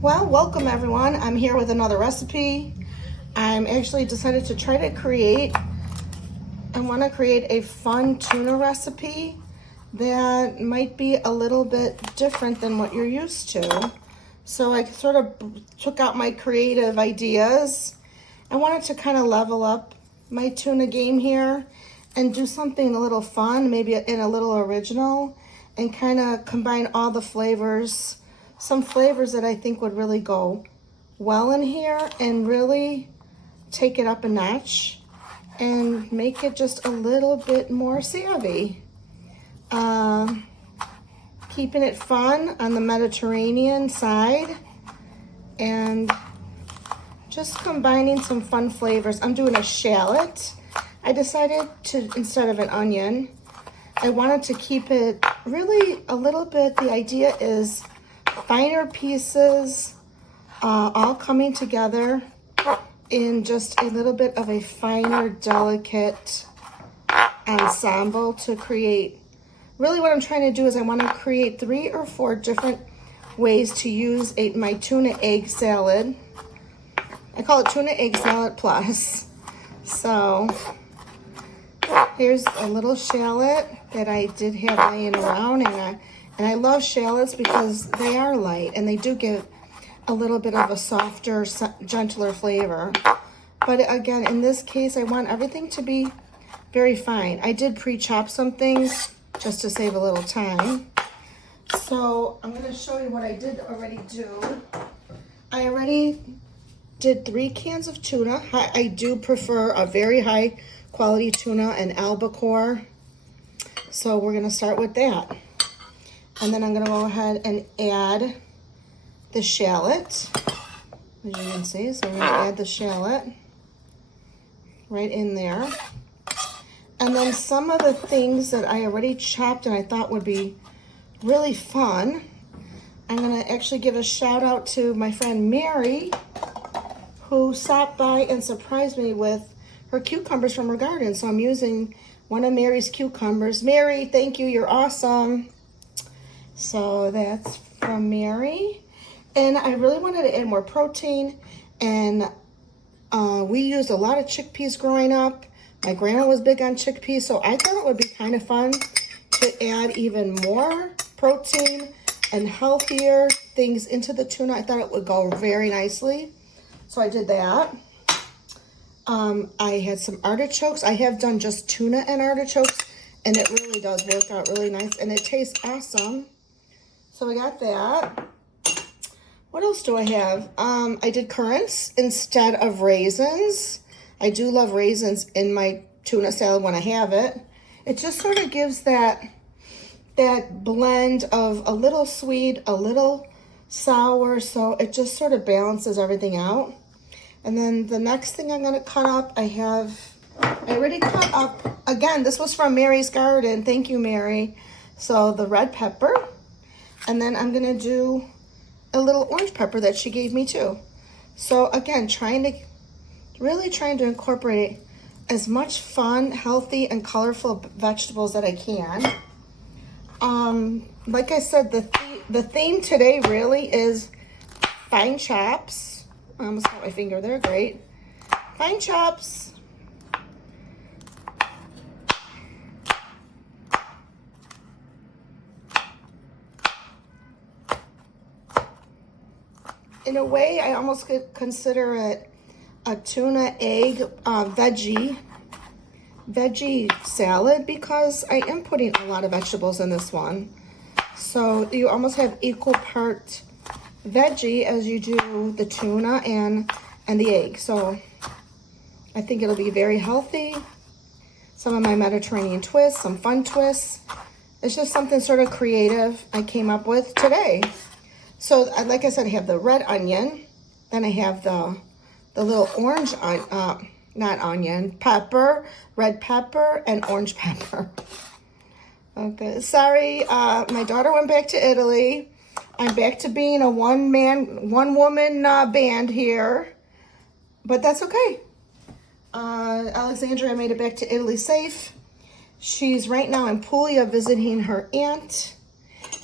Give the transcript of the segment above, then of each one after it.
Well, welcome everyone. I'm here with another recipe. I'm actually decided to try to create, I want to create a fun tuna recipe that might be a little bit different than what you're used to. So I sort of took out my creative ideas. I wanted to kind of level up my tuna game here and do something a little fun, maybe in a little original, and kind of combine all the flavors, some flavors that I think would really go well in here and really take it up a notch and make it just a little bit more savvy. Keeping it fun on the Mediterranean side and just combining some fun flavors. I'm doing a shallot. I decided to, instead of an onion, I wanted to keep it really a little bit, the idea is finer pieces all coming together in just a little bit of a finer, delicate ensemble to create. Really what I'm trying to do is I want to create 3 or 4 different ways to use my tuna egg salad. I call it tuna egg salad plus. So here's a little shallot that I did have laying around, and I love shallots because they are light and they do give a little bit of a softer, gentler flavor. But again, in this case, I want everything to be very fine. I did pre-chop some things just to save a little time. So I'm going to show you what I did already do. I already did 3 cans of tuna. I do prefer a very high quality tuna, an Albacore. So we're going to start with that. And then I'm going to go ahead and add the shallot, as you can see. So we're going to add the shallot right in there. And then some of the things that I already chopped and I thought would be really fun. I'm going to actually give a shout out to my friend Mary, who stopped by and surprised me with her cucumbers from her garden. So I'm using one of Mary's cucumbers. Mary, thank you, you're awesome. So that's from Mary. And I really wanted to add more protein. And we used a lot of chickpeas growing up. My grandma was big on chickpeas, so I thought it would be kind of fun to add even more protein and healthier things into the tuna. I thought it would go very nicely. So I did that. I had some artichokes. I have done just tuna and artichokes, and it really does work out really nice, and it tastes awesome. So I got that. What else do I have? I did currants instead of raisins. I do love raisins in my tuna salad when I have it. It just sort of gives that blend of a little sweet, a little sour, so it just sort of balances everything out. And then the next thing I'm going to cut up, I already cut up, again, this was from Mary's garden. Thank you, Mary. So the red pepper, and then I'm going to do a little orange pepper that she gave me too. So again, really trying to incorporate as much fun, healthy, and colorful vegetables that I can. Like I said, the theme today really is fine chops. I almost got my finger there, great. Fine chops. In a way, I almost could consider it a tuna egg veggie salad because I am putting a lot of vegetables in this one. So you almost have equal part veggie as you do the tuna and the egg. So I think it'll be very healthy. Some of my Mediterranean twists, some fun twists. It's just something sort of creative I came up with today. So like I said, I have the red onion, then I have the little orange, not onion, pepper, red pepper, and orange pepper. Okay, sorry, my daughter went back to Italy. I'm back to being a one-woman band here, but that's okay. Alexandria made it back to Italy safe. She's right now in Puglia visiting her aunt,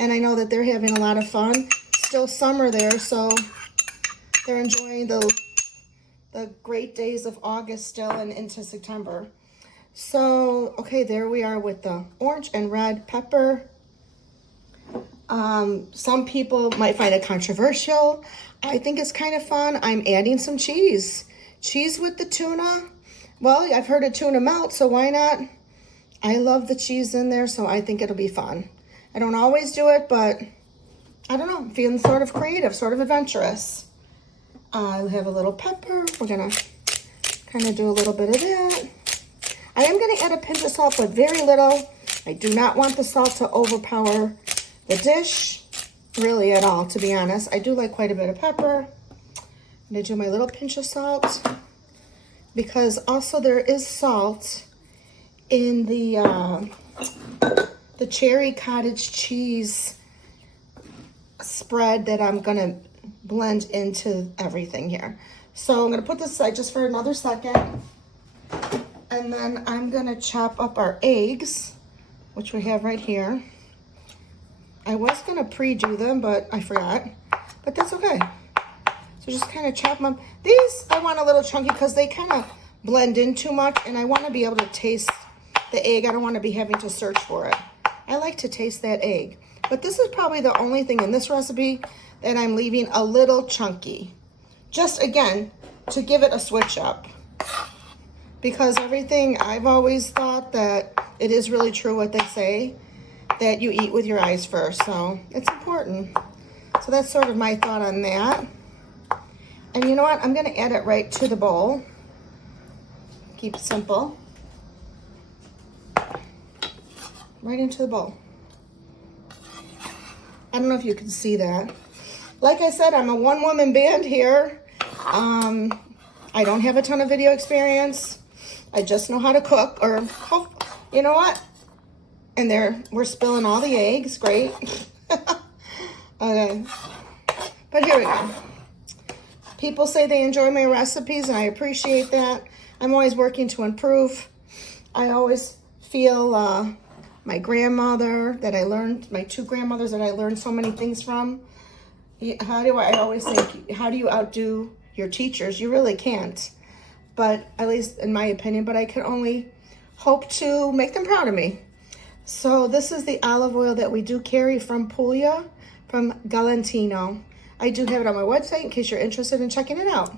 and I know that they're having a lot of fun. Still summer there, so they're enjoying the great days of August still and into September. So, okay, there we are with the orange and red pepper. Some people might find it controversial. I think it's kind of fun. I'm adding some cheese. Cheese with the tuna. Well, I've heard of tuna melt, so why not? I love the cheese in there, so I think it'll be fun. I don't always do it, but I don't know. I'm feeling sort of creative, sort of adventurous. I have a little pepper. We're going to kind of do a little bit of that. I am going to add a pinch of salt, but very little. I do not want the salt to overpower the dish, really at all, to be honest. I do like quite a bit of pepper. I'm going to do my little pinch of salt, because also there is salt in the cherry cottage cheese spread that I'm going to blend into everything here. So I'm going to put this aside just for another second. And then I'm going to chop up our eggs, which we have right here. I was going to pre-do them, but I forgot. But that's okay. So just kind of chop them up. These I want a little chunky because they kind of blend in too much. And I want to be able to taste the egg. I don't want to be having to search for it. I like to taste that egg. But this is probably the only thing in this recipe that I'm leaving a little chunky. Just, again, to give it a switch up. Because everything, I've always thought that it is really true what they say, that you eat with your eyes first. So it's important. So that's sort of my thought on that. And you know what? I'm going to add it right to the bowl. Keep it simple. Right into the bowl. I don't know if you can see that. Like I said, I'm a one-woman band here. I don't have a ton of video experience. I just know how to cook, or, you know what? And there, we're spilling all the eggs. Great. Okay. But here we go. People say they enjoy my recipes, and I appreciate that. I'm always working to improve. I always feel my grandmother that I learned, my two grandmothers that I learned so many things from. I always think, how do you outdo your teachers? You really can't. But at least in my opinion, but I can only hope to make them proud of me. So this is the olive oil that we do carry from Puglia, from Galantino. I do have it on my website in case you're interested in checking it out.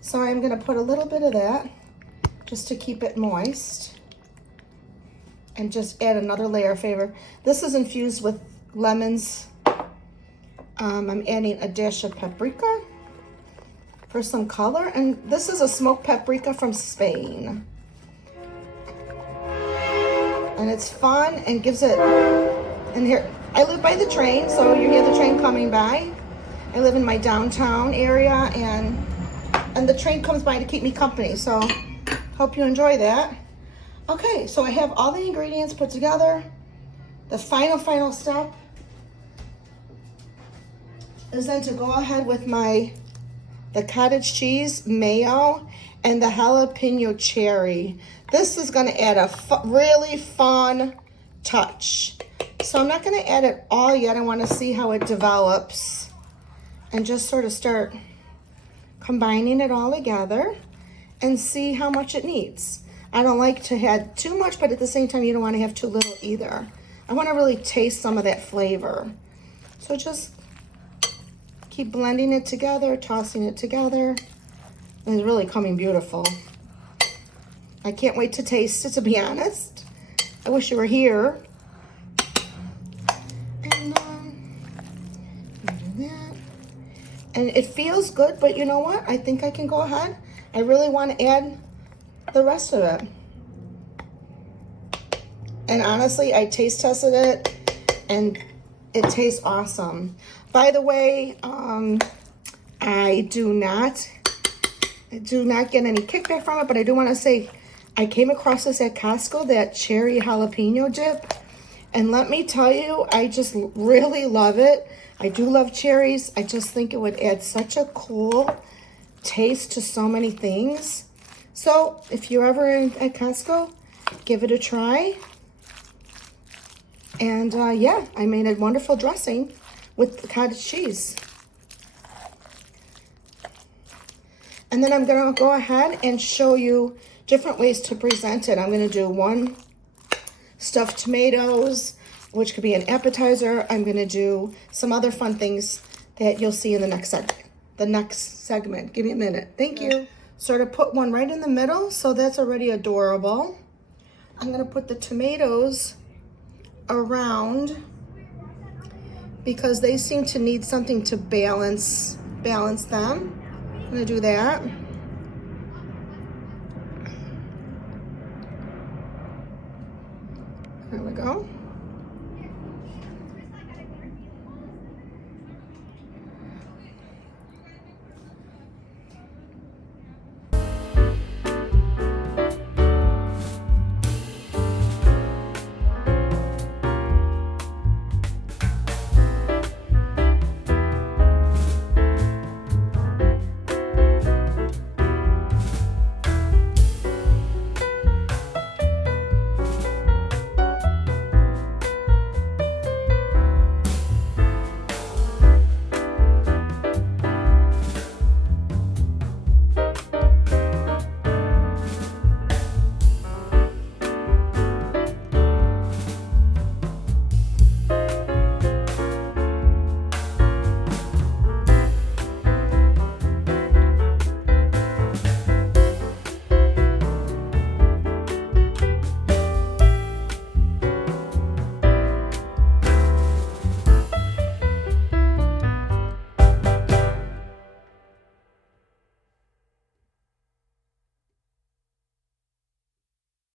So I'm going to put a little bit of that just to keep it moist. And just add another layer of flavor. This is infused with lemons. I'm adding a dash of paprika for some color. And this is a smoked paprika from Spain. And it's fun and gives it, and here, I live by the train, so you hear the train coming by. I live in my downtown area, and the train comes by to keep me company, so hope you enjoy that. Okay, so I have all the ingredients put together. The final step is then to go ahead with the cottage cheese, mayo, and the jalapeno cherry. This is going to add a really fun touch. So I'm not going to add it all yet. I want to see how it develops and just sort of start combining it all together and see how much it needs. I don't like to add too much, but at the same time, you don't want to have too little either. I want to really taste some of that flavor. So just keep blending it together, tossing it together. And it's really coming beautiful. I can't wait to taste it, to be honest. I wish you were here. And do that. And it feels good, but you know what? I think I can go ahead. I really want to add the rest of it. And honestly, I taste tested it, and it tastes awesome. By the way, I do not get any kickback from it, but I do want to say I came across this at Costco, that cherry jalapeno dip, and let me tell you, I just really love it. I do love cherries. I just think it would add such a cool taste to so many things. So if you're ever at Costco, give it a try. And yeah, I made a wonderful dressing with the cottage cheese. And then I'm gonna go ahead and show you different ways to present it. I'm gonna do one stuffed tomatoes, which could be an appetizer. I'm gonna do some other fun things that you'll see in the next segment. Give me a minute. Thank you. Sort of put one right in the middle, so that's already adorable. I'm gonna put the tomatoes around because they seem to need something to balance them. I'm gonna do that.